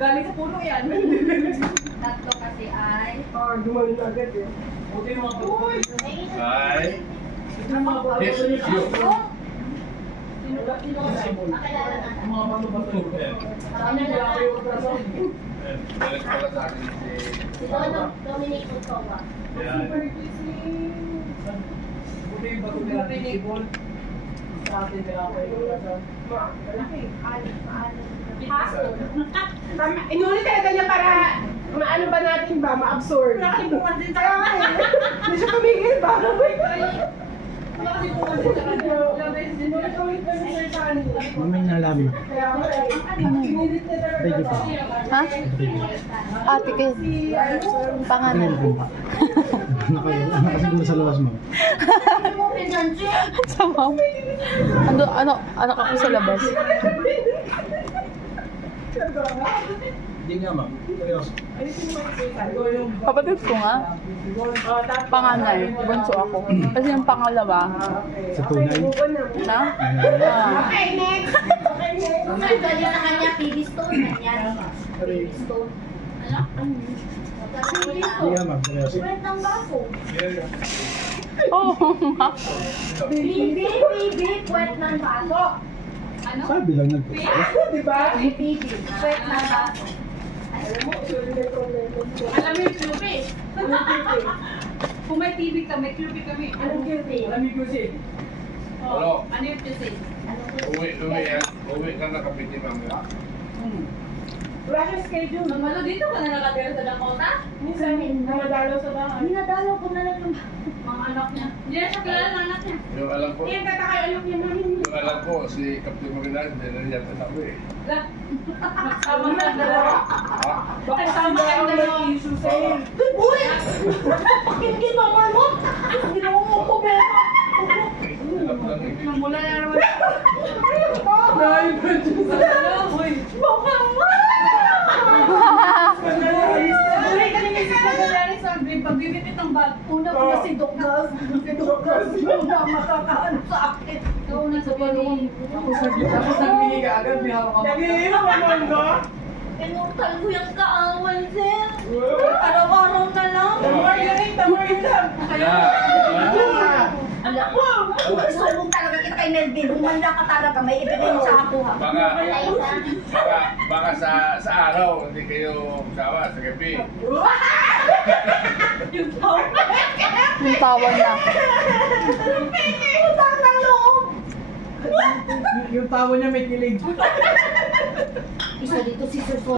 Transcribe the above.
Galing sa puno yan. Tatlo kasi ay... Gumaling na agad eh. Buti yung mga pagkakas. Ay. Ito yung mga pagkakas. Yes, you. Sino kasi mo? Makilala na. Mga bato-bato. Marami wala kayo katraso. Balik pala sa akin si... Si Dominic Utowa. Yan. Buti yung bato nila table. Sa atin nila kayo katraso. Inulit talaga niya para maano ba natin ba, ma-absorb. Nakalimutan din tayo. Hindi siya tumigil ba? Nakalimutan din sa kanya. Inulit pa siya sa kanila. May nalaman. Kaya ako pinilit na talaga. Thank you po. Ha? Ate kayo. Pangalan. Nakasiguro sa labas mo. Sama. Ano ako sa labas? Hindi nga ma'am. Seryoso. Kapatid ko nga. Panganay. Bunso ako. Kasi yung pangalawa. Sa tunay. Na? Okay, next. Okay, next. Ang galing na kanya, PB Stone na yan. PB Stone. Ano? Hindi nga ma'am. Seryoso. Kwent ng baso. Oo. PB, kwent ng baso. Ano? Sabi lang nagpo. Diba? PB, kwent ng baso. Alam mo, usually may problema. Alam mo yung Cupid. Kung may TV ka, may Cupid kami. Anong QP? Alam yung Cupid. Ano? Ano yung Cupid? Uwi ka na kapit ni Mama. Wala siyang schedule. Mamalo dito ka na nakatira sa Dakota? Minsan, namadalaw sa bahay. Dinadalaw ko na lang yung Mga anak niya. Hindi na siya kilala ng anak niya. Yung alam ko, Hindi, tatakay alam niya namin. yung alam ko, si Captain Maguilar, hindi na niya tanap eh. Nagsama na dalawa. Ha? Bakit sama kayo dalawa? Issue sa'yo. Uy! Hindi naman mo! Ginawa mo ko, pero... Alam lang hindi. Mula na naman. Uy! Uy, kanina si Kagalari sa pagbibitit ng bag. Una ko na si Douglas. Si Douglas yung na makakaano sa akin. Ikaw na sa balong. Tapos nagbigay ka agad, may hawak ka. Nag-iinom naman ba? Pinurtal ko yung kaawan, sir. Araw-araw na lang. Tamoy lang. Alam ko, sumbong talaga kita kay Melvin. Humanda ka talaga, may ibigay mo sa ako ha. Baka sa araw, hindi kayo sawa sa gabi. Yung tawag. Yung tawan na. Utang na loob. Yung tawo niya may kilig. Isa dito si Sir